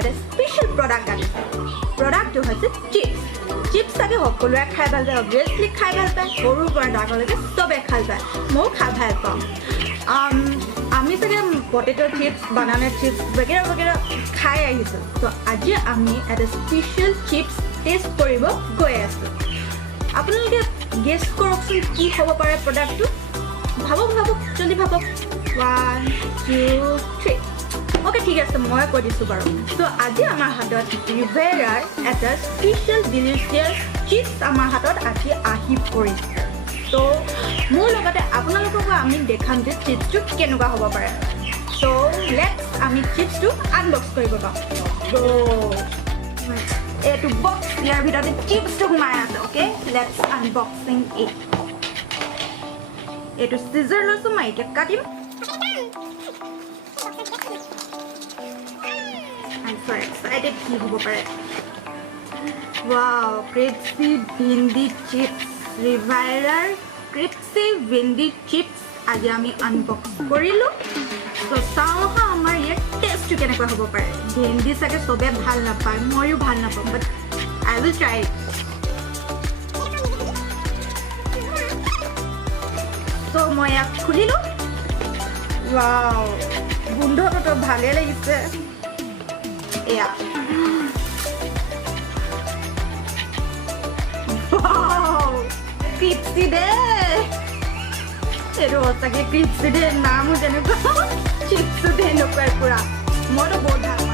এটা special product আনিছোঁ প্ৰডাক্টটো হৈছে চিপছ চিপছ চাগে সকলোৱে খাই ভাল পায় অবভিয়াছলি খাই ভাল পায় সৰুৰ পৰা ডাঙৰলৈকে চবে খাই পায় ময়ো খাই ভাল পাওঁ আমি চাগে পটেটো চিপছ বানানা চিপছ বেগেৰা বেগেৰা খাই আহিছোঁ তো আজি আমি এটা স্পেচিয়েল চিপছ টেষ্ট কৰিব গৈ আছোঁ আপোনালোকে গেছ কৰকচোন কি হ'ব পাৰে প্ৰডাক্টটো ভাবক জলদি ভাবক 1 2 3 অ'কে ঠিক আছে মই কৈ দিছোঁ বাৰু তো আজি আমাৰ হাতত ৰিভেৰাৰ এটা স্পেচিয়েল ডিলিচিয়াছ চিপছ আমাৰ হাতত আজি আহি পৰিছে তো মোৰ লগতে আপোনালোককো আমি দেখাম যে চিপছটো কেনেকুৱা হ'ব পাৰে তো লেটছ আমি চিপছটো আনবক্স কৰিব পাওঁ এইটো বক্স ইয়াৰ ভিতৰতে চিপছটো সোমাই আছে অ'কে লেটছ আনবক্সিং ইট এইটো চিজাৰ লৈছোঁ মই এতিয়া কাটিম I'm so excited কি হ'ব পাৰে wow crispy ভিন্ডি চিপছ ৰিভাইৰাৰ crispy ভিন্ডি চিপছ আজি আমি আনবক্স কৰিলোঁ তো চাওঁ হা আমাৰ ইয়াৰ টেষ্টটো কেনেকুৱা হ'ব পাৰে ভিন্ডি চাগে চবে ভাল নাপায় ময়ো ভাল নাপাওঁ বাট I will try it তো মই ইয়াক খুলিলোঁ wow গোন্ধটো ভালেই লাগিছে এয়া ক্ৰিপচি দে এইটো সঁচাকৈ ক্ৰিপচি দে নামো তেনেকুৱা চিপছো তেনেকুৱাই পুৰা মইতো বহুত ভাল